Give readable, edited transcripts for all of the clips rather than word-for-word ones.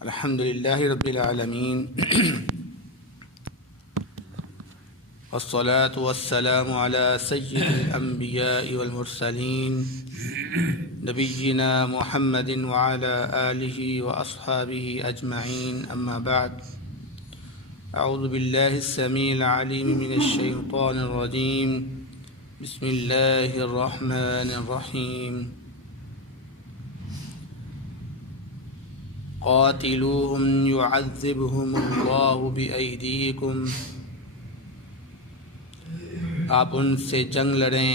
الحمد للہ رب العالمین والصلاة والسلام على سید الانبیاء والمرسلین نبینا محمد وعلى آلہ واصحابہ اجمعین اما بعد اعوذ باللہ السمیع العلیم من الشیطان الرجیم بسم اللہ الرحمن الرحیم قاتلوہم یعذبہم اللہ بأیدیکم، آپ ان سے جنگ لڑیں،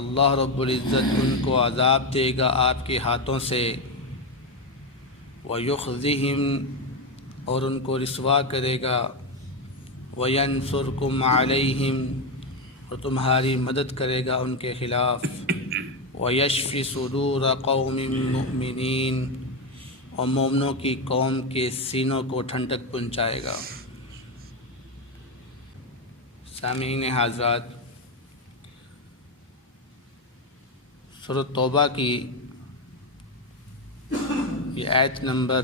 اللہ رب العزت ان کو عذاب دے گا آپ کے ہاتھوں سے، ویخزہم، اور ان کو رسوا کرے گا، وینصرکم علیہم، اور تمہاری مدد کرے گا ان کے خلاف، ویشفی صدور قوم مؤمنین، اور مومنوں کی قوم کے سینوں کو ٹھنڈک پہنچائے گا۔ سامعین حضرات، سورۃ توبہ کی یہ آیت نمبر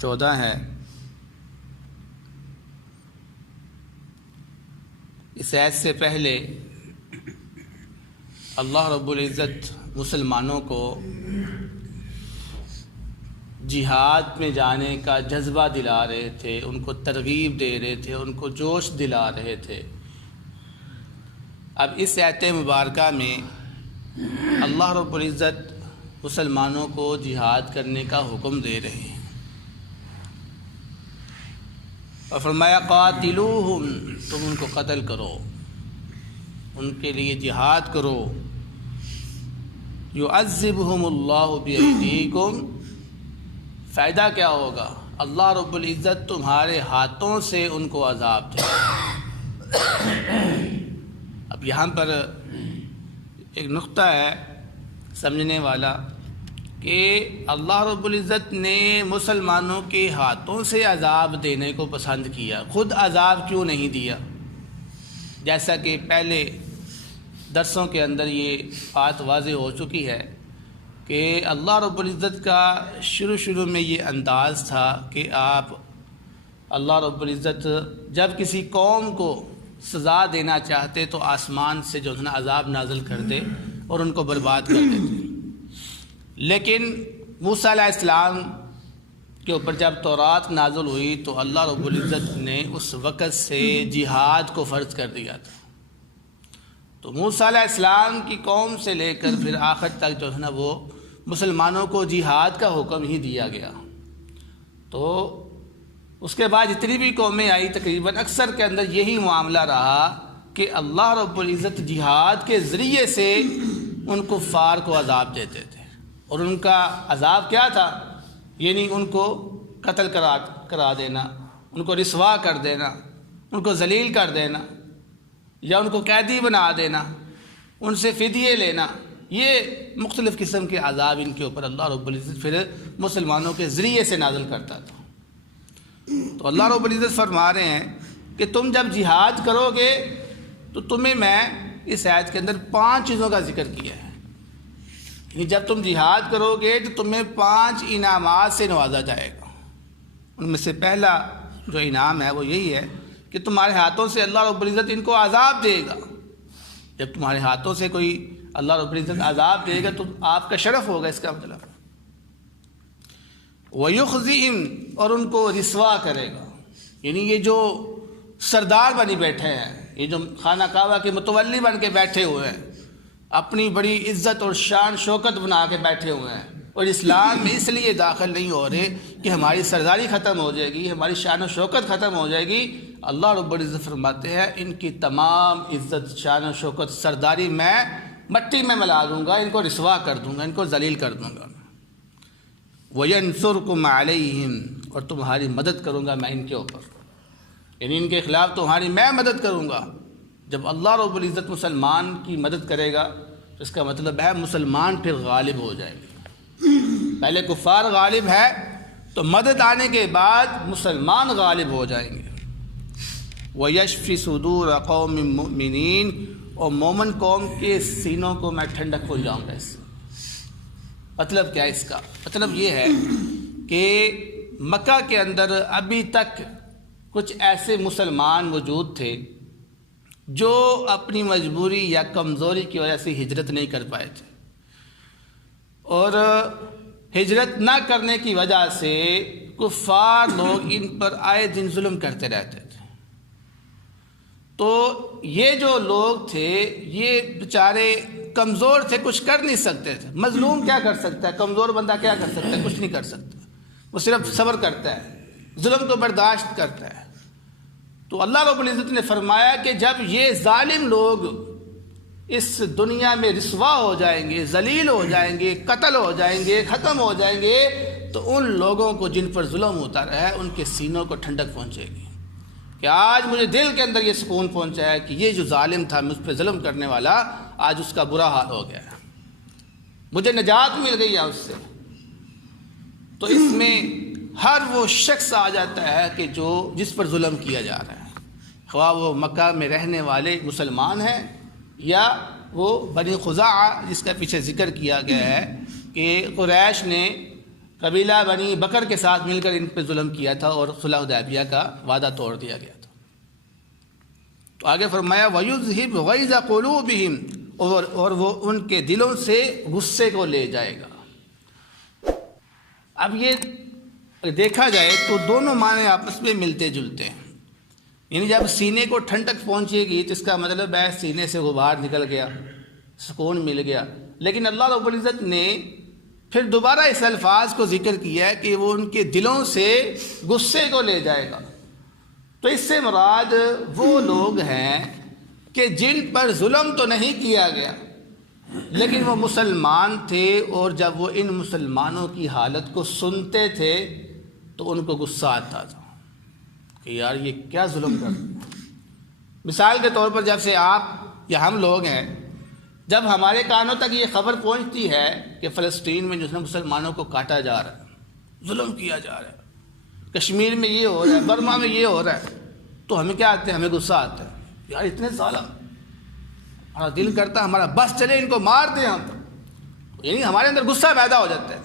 14 ہے۔ اس آیت سے پہلے اللہ رب العزت مسلمانوں کو جہاد میں جانے کا جذبہ دلا رہے تھے، ان کو ترغیب دے رہے تھے، ان کو جوش دلا رہے تھے۔ اب اس آیت مبارکہ میں اللہ رب العزت مسلمانوں کو جہاد کرنے کا حکم دے رہے ہیں، اور فرمایا قاتلوہم، تم ان کو قتل کرو، ان کے لیے جہاد کرو، یعذبہم اللہ بأیدیکم، فائدہ کیا ہوگا؟ اللہ رب العزت تمہارے ہاتھوں سے ان کو عذاب دے گا۔ اب یہاں پر ایک نقطہ ہے سمجھنے والا کہ اللہ رب العزت نے مسلمانوں کے ہاتھوں سے عذاب دینے کو پسند کیا، خود عذاب کیوں نہیں دیا؟ جیسا کہ پہلے درسوں کے اندر یہ بات واضح ہو چکی ہے کہ اللہ رب العزت کا شروع میں یہ انداز تھا کہ آپ اللہ رب العزت جب کسی قوم کو سزا دینا چاہتے تو آسمان سے جو ہے نا عذاب نازل کر دے اور ان کو برباد کر دیتے۔ لیکن موسیٰ علیہ السلام کے اوپر جب تورات نازل ہوئی تو اللہ رب العزت نے اس وقت سے جہاد کو فرض کر دیا تھا۔ تو موسیٰ علیہ السلام کی قوم سے لے کر پھر آخر تک جو ہے نا وہ مسلمانوں کو جہاد کا حکم ہی دیا گیا۔ تو اس کے بعد جتنی بھی قومیں آئی تقریباً اکثر کے اندر یہی معاملہ رہا کہ اللہ رب العزت جہاد کے ذریعے سے ان کفار کو عذاب دیتے تھے، اور ان کا عذاب کیا تھا؟ یعنی ان کو قتل کرا دینا، ان کو رسوا کر دینا، ان کو ذلیل کر دینا، یا ان کو قیدی بنا دینا، ان سے فدیے لینا، یہ مختلف قسم کے عذاب ان کے اوپر اللہ رب العزت پھر مسلمانوں کے ذریعے سے نازل کرتا تھا۔ تو اللہ رب العزت فرما رہے ہیں کہ تم جب جہاد کرو گے تو تمہیں میں اس آیت کے اندر 5 چیزوں کا ذکر کیا ہے، یعنی جب تم جہاد کرو گے تو تمہیں 5 انعامات سے نوازا جائے گا۔ ان میں سے پہلا جو انعام ہے وہ یہی ہے کہ تمہارے ہاتھوں سے اللہ رب العزت ان کو عذاب دے گا۔ جب تمہارے ہاتھوں سے کوئی اللہ رب العزت عذاب دے گا تو آپ کا شرف ہوگا، اس کا مطلب۔ وَيُخْزِئِهِمْ، اور ان کو رسوا کرے گا، یعنی یہ جو سردار بنی بیٹھے ہیں، یہ جو خانہ کعبہ کے متولی بن کے بیٹھے ہوئے ہیں، اپنی بڑی عزت اور شان شوکت بنا کے بیٹھے ہوئے ہیں، اور اسلام میں اس لیے داخل نہیں ہو رہے کہ ہماری سرداری ختم ہو جائے گی، ہماری شان و شوکت ختم ہو جائے گی۔ اللہ رب العزت فرماتے ہیں ان کی تمام عزت، شان و شوکت، سرداری میں مٹی میں ملا دوں گا، ان کو رسوا کر دوں گا، ان کو ذلیل کر دوں گا۔ وَيَنْصُرْكُمْ عَلَيْهِمْ، اور تمہاری مدد کروں گا میں ان کے اوپر، یعنی ان کے خلاف تمہاری میں مدد کروں گا۔ جب اللہ رب العزت مسلمان کی مدد کرے گا تو اس کا مطلب ہے مسلمان پھر غالب ہو جائے گے۔ پہلے کفار غالب ہے تو مدد آنے کے بعد مسلمان غالب ہو جائیں گے۔ وَيَشْفِ صُدُورَ قَوْمٍ مُؤْمِنِينَ، اور مومن قوم کے سینوں کو میں ٹھنڈک پہنچاؤں گا اس سے۔ مطلب کیا ہے اس کا؟ مطلب یہ ہے کہ مکہ کے اندر ابھی تک کچھ ایسے مسلمان موجود تھے جو اپنی مجبوری یا کمزوری کی وجہ سے ہجرت نہیں کر پائے تھے، اور ہجرت نہ کرنے کی وجہ سے کفار لوگ ان پر آئے دن ظلم کرتے رہتے تھے۔ تو یہ جو لوگ تھے یہ بیچارے کمزور تھے، کچھ کر نہیں سکتے تھے۔ مظلوم کیا کر سکتا ہے؟ کمزور بندہ کیا کر سکتا ہے؟ کچھ نہیں کر سکتا، وہ صرف صبر کرتا ہے، ظلم کو برداشت کرتا ہے۔ تو اللہ رب العزت نے فرمایا کہ جب یہ ظالم لوگ اس دنیا میں رسوا ہو جائیں گے، ذلیل ہو جائیں گے، قتل ہو جائیں گے، ختم ہو جائیں گے، تو ان لوگوں کو جن پر ظلم ہوتا رہا ہے ان کے سینوں کو ٹھنڈک پہنچے گی کہ آج مجھے دل کے اندر یہ سکون پہنچا ہے کہ یہ جو ظالم تھا مجھ پہ ظلم کرنے والا، آج اس کا برا حال ہو گیا ہے، مجھے نجات مل گئی ہے اس سے۔ تو اس میں ہر وہ شخص آ جاتا ہے کہ جس پر ظلم کیا جا رہا ہے، خواہ وہ مکہ میں رہنے والے مسلمان ہیں یا وہ بنی خزاعہ جس کا پیچھے ذکر کیا گیا ہے کہ قریش نے قبیلہ بنی بکر کے ساتھ مل کر ان پہ ظلم کیا تھا اور صلح حدیبیہ کا وعدہ توڑ دیا گیا تھا۔ تو آگے فرمایا وَيُذْهِبْ غَيْظَ قُلُوبِهِمْ، اور وہ ان کے دلوں سے غصے کو لے جائے گا۔ اب یہ دیکھا جائے تو دونوں معنی آپس میں ملتے جلتے ہیں، یعنی جب سینے کو ٹھنڈک پہنچے گی تو اس کا مطلب ہے سینے سے غبار نکل گیا، سکون مل گیا۔ لیکن اللہ رب العزت نے پھر دوبارہ اس الفاظ کو ذکر کیا ہے کہ وہ ان کے دلوں سے غصے کو لے جائے گا۔ تو اس سے مراد وہ لوگ ہیں کہ جن پر ظلم تو نہیں کیا گیا لیکن وہ مسلمان تھے، اور جب وہ ان مسلمانوں کی حالت کو سنتے تھے تو ان کو غصہ آتا تھا کہ یار یہ کیا ظلم کر رہے ہیں۔ مثال کے طور پر جب سے آپ یا ہم لوگ ہیں، جب ہمارے کانوں تک یہ خبر پہنچتی ہے کہ فلسطین میں جو ہے مسلمانوں کو کاٹا جا رہا ہے، ظلم کیا جا رہا ہے، کشمیر میں یہ ہو رہا ہے، برما میں یہ ہو رہا ہے، تو ہمیں کیا آتے ہیں؟ ہمیں غصہ آتا ہے، یار اتنے ظالم، ہمارا دل کرتا ہے ہمارا بس چلے ان کو مار دیں ہم، یعنی ہمارے اندر غصہ پیدا ہو جاتا ہے۔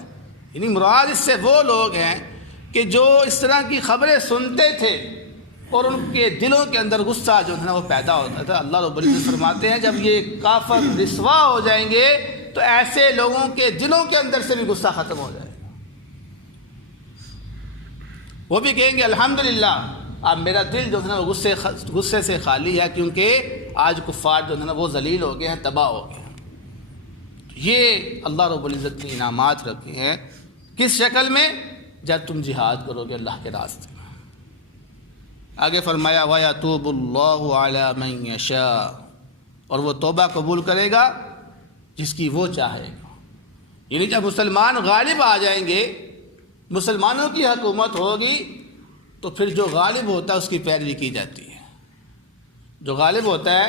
یعنی مراد اس سے وہ لوگ ہیں کہ جو اس طرح کی خبریں سنتے تھے اور ان کے دلوں کے اندر غصہ جو ہے نا وہ پیدا ہوتا تھا۔ اللہ رب العزت فرماتے ہیں جب یہ کافر رسوا ہو جائیں گے تو ایسے لوگوں کے دلوں کے اندر سے بھی غصہ ختم ہو جائے گا، وہ بھی کہیں گے الحمدللہ اب میرا دل جو ہے نا وہ غصے سے خالی ہے، کیونکہ آج کفار جو ہے نا وہ ذلیل ہو گئے ہیں، تباہ ہو گئے ہیں۔ یہ اللہ رب العزت نے انعامات رکھے ہیں، کس شکل میں؟ جب تم جہاد کرو گے اللہ کے راستے میں۔ آگے فرمایا وَيَتُوبُ اللَّهُ عَلَى مَن يَشَاءُ، اور وہ توبہ قبول کرے گا جس کی وہ چاہے گا۔ یعنی جب مسلمان غالب آ جائیں گے، مسلمانوں کی حکومت ہوگی، تو پھر جو غالب ہوتا ہے اس کی پیروی کی جاتی ہے، جو غالب ہوتا ہے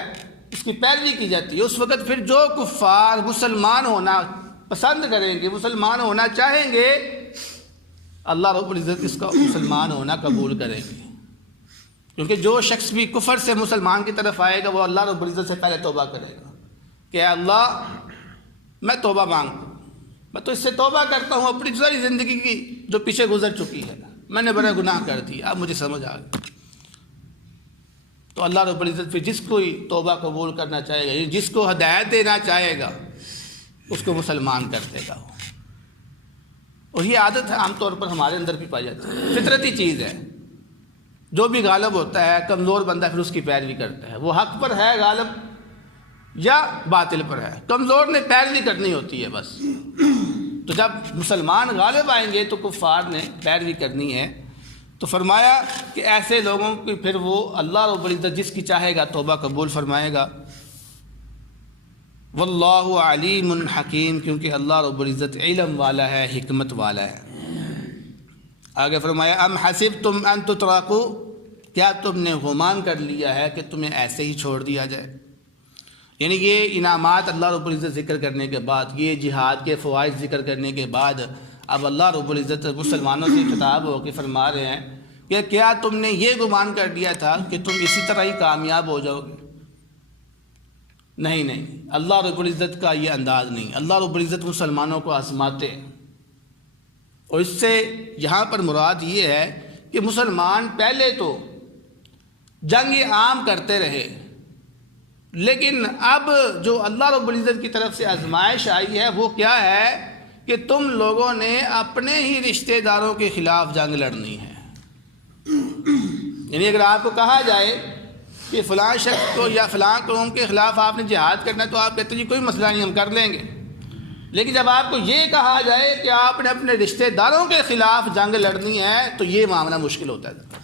اس کی پیروی کی جاتی ہے۔ اس وقت پھر جو کفار مسلمان ہونا پسند کریں گے، مسلمان ہونا چاہیں گے، اللہ رب العزت اس کا مسلمان ہونا قبول کریں گے، کیونکہ جو شخص بھی کفر سے مسلمان کی طرف آئے گا وہ اللہ رب العزت سے پہلے توبہ کرے گا کہ اے اللہ میں توبہ مانگتا ہوں، میں تو اس سے توبہ کرتا ہوں اپنی ساری زندگی کی جو پیچھے گزر چکی ہے، میں نے بڑا گناہ کر دیا، اب مجھے سمجھ آ گیا۔ تو اللہ رب العزت پھر جس کو توبہ قبول کرنا چاہے گا، یعنی جس کو ہدایت دینا چاہے گا اس کو مسلمان کر دے گا۔ اور یہ عادت ہے عام طور پر ہمارے اندر بھی پائی جاتی ہے، فطرتی چیز ہے۔ جو بھی غالب ہوتا ہے، کمزور بندہ پھر اس کی پیروی کرتا ہے، وہ حق پر ہے غالب یا باطل پر ہے، کمزور نے پیروی کرنی ہوتی ہے بس۔ تو جب مسلمان غالب آئیں گے تو کفار نے پیروی کرنی ہے۔ تو فرمایا کہ ایسے لوگوں کی پھر وہ اللہ رب العزت جس کی چاہے گا توبہ قبول فرمائے گا۔ واللہ علیم حکیم، کیونکہ اللہ رب العزت علم والا ہے، حکمت والا ہے۔ آگے فرمایا ام حسبتم ان تترکوا، کیا تم نے گمان کر لیا ہے کہ تمہیں ایسے ہی چھوڑ دیا جائے؟ یعنی یہ انعامات اللہ رب العزت ذکر کرنے کے بعد، یہ جہاد کے فوائد ذکر کرنے کے بعد، اب اللہ رب العزت مسلمانوں سے خطاب ہو کے فرما رہے ہیں کہ کیا تم نے یہ گمان کر لیا تھا کہ تم اسی طرح ہی کامیاب ہو جاؤ گے؟ نہیں نہیں، اللہ رب العزت کا یہ انداز نہیں۔ اللہ رب العزت مسلمانوں کو آزماتے ہیں، اور اس سے یہاں پر مراد یہ ہے کہ مسلمان پہلے تو جنگ عام کرتے رہے، لیکن اب جو اللہ رب العزت کی طرف سے آزمائش آئی ہے وہ کیا ہے کہ تم لوگوں نے اپنے ہی رشتہ داروں کے خلاف جنگ لڑنی ہے۔ یعنی اگر آپ کو کہا جائے کہ فلاں شخص کو یا فلاں قوم کے خلاف آپ نے جہاد کرنا ہے تو آپ کہتے ہیں جی کوئی مسئلہ نہیں، ہم کر لیں گے۔ لیکن جب آپ کو یہ کہا جائے کہ آپ نے اپنے رشتہ داروں کے خلاف جنگ لڑنی ہے تو یہ معاملہ مشکل ہوتا ہے۔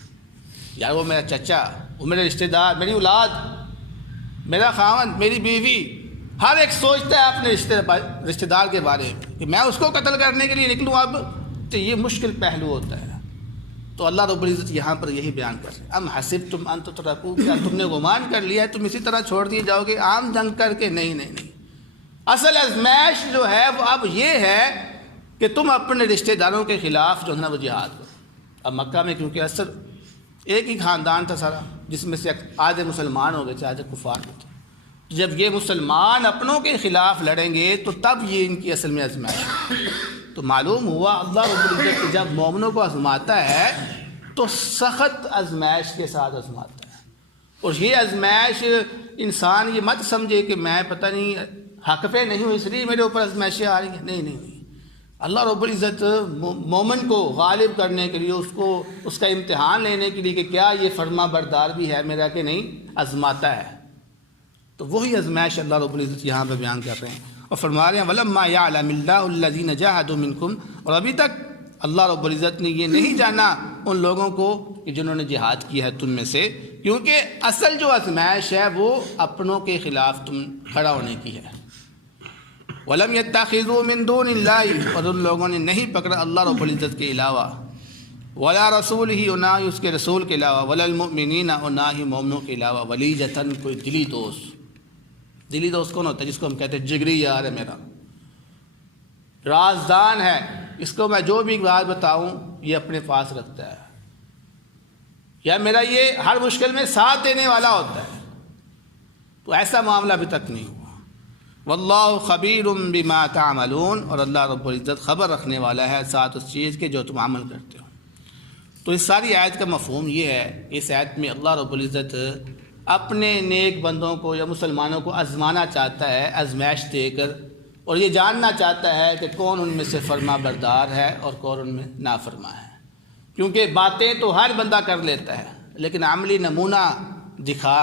یار وہ میرا چچا، وہ میرے رشتہ دار، میری اولاد، میرا خاوند، میری بیوی، ہر ایک سوچتا ہے اپنے رشتہ دار کے بارے میں کہ میں اس کو قتل کرنے کے لیے نکلوں اب، تو یہ مشکل پہلو ہوتا ہے۔ تو اللہ رب العزت یہاں پر یہی بیان کر رہے ہیں، ام حسبتم ان تترکوا، کیا تم نے گمان کر لیا ہے تم اسی طرح چھوڑ دیے جاؤ گے عام جنگ کر کے؟ نہیں نہیں نہیں، اصل ازمائش جو ہے وہ اب یہ ہے کہ تم اپنے رشتہ داروں کے خلاف جو ہے نا وہ جہاد کرو۔ اب مکہ میں کیونکہ اثر ایک ہی خاندان تھا سارا، جس میں سے آدھے مسلمان ہو گئے تھے، آدھے کفار میں تھے۔ جب یہ مسلمان اپنوں کے خلاف لڑیں گے تو تب یہ ان کی اصل میں آزمائش ہے۔ تو معلوم ہوا اللہ رب العزت جب مومنوں کو آزماتا ہے تو سخت آزمائش کے ساتھ آزماتا ہے، اور یہ آزمائش انسان یہ مت سمجھے کہ میں پتہ نہیں حق پہ نہیں ہوں اس لیے میرے اوپر آزمائشیں آ رہی ہیں، نہیں نہیں نہیں، اللہ رب العزت مومن کو غالب کرنے کے لیے اس کا امتحان لینے کے لیے کہ کیا یہ فرما بردار بھی ہے میرا کہ نہیں، آزماتا ہے۔ تو وہی آزمائش اللہ رب العزت یہاں پہ بیان کر رہے ہیں، اور فرما رہے ہیں وَلَمَّا يَعْلَمِ اللَّهُ الَّذِينَ جَاهَدُوا مِنكُمْ، اور ابھی تک اللہ رب العزت نے یہ نہیں جانا ان لوگوں کو کہ جنہوں نے جہاد کیا ہے تم میں سے، کیونکہ اصل جو آزمائش ہے وہ اپنوں کے خلاف تم کھڑا ہونے کی ہے۔ وَلَمْ يَتَّخِذُوا مِن دُونِ اللَّهِ، اور ان لوگوں نے نہیں پکڑا اللہ رب العزت کے علاوہ، وَلَا رَسُولِهِ، اور نہ ہی اس کے رسول کے علاوہ، وَلَا الْمُؤْمِنِينَ، اور نہ ہی مومنوں کے علاوہ، وَلِيجَةً، کوئی دلی دوست۔ دلی دوست کون ہوتا ہے؟ جس کو ہم کہتے ہیں جگری یار ہے میرا، رازدان ہے، اس کو میں جو بھی بات بتاؤں یہ اپنے پاس رکھتا ہے، یا میرا یہ ہر مشکل میں ساتھ دینے والا ہوتا ہے۔ تو ایسا معاملہ ابھی تک نہیں ہوا۔ واللہ خبیر بما تعملون، اور اللہ رب العزت خبر رکھنے والا ہے ساتھ اس چیز کے جو تم عمل کرتے ہو۔ تو اس ساری آیت کا مفہوم یہ ہے، اس آیت میں اللہ رب العزت اپنے نیک بندوں کو یا مسلمانوں کو آزمانا چاہتا ہے، آزمائش دے کر، اور یہ جاننا چاہتا ہے کہ کون ان میں سے فرما بردار ہے اور کون ان میں نافرما ہے۔ کیونکہ باتیں تو ہر بندہ کر لیتا ہے، لیکن عملی نمونہ دکھا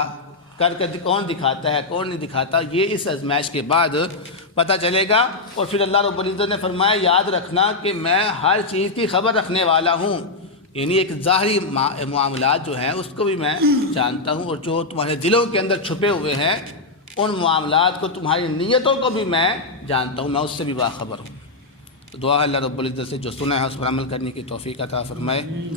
کر کے کون دکھاتا ہے کون نہیں دکھاتا، یہ اس آزمائش کے بعد پتہ چلے گا۔ اور پھر اللہ رب العزت نے فرمایا یاد رکھنا کہ میں ہر چیز کی خبر رکھنے والا ہوں، یعنی ایک ظاہری معاملات جو ہیں اس کو بھی میں جانتا ہوں، اور جو تمہارے دلوں کے اندر چھپے ہوئے ہیں ان معاملات کو، تمہاری نیتوں کو بھی میں جانتا ہوں، میں اس سے بھی باخبر ہوں۔ تو دعا ہے اللہ رب العزت سے جو سنا ہے اس پر عمل کرنے کی توفیق عطا فرمائے۔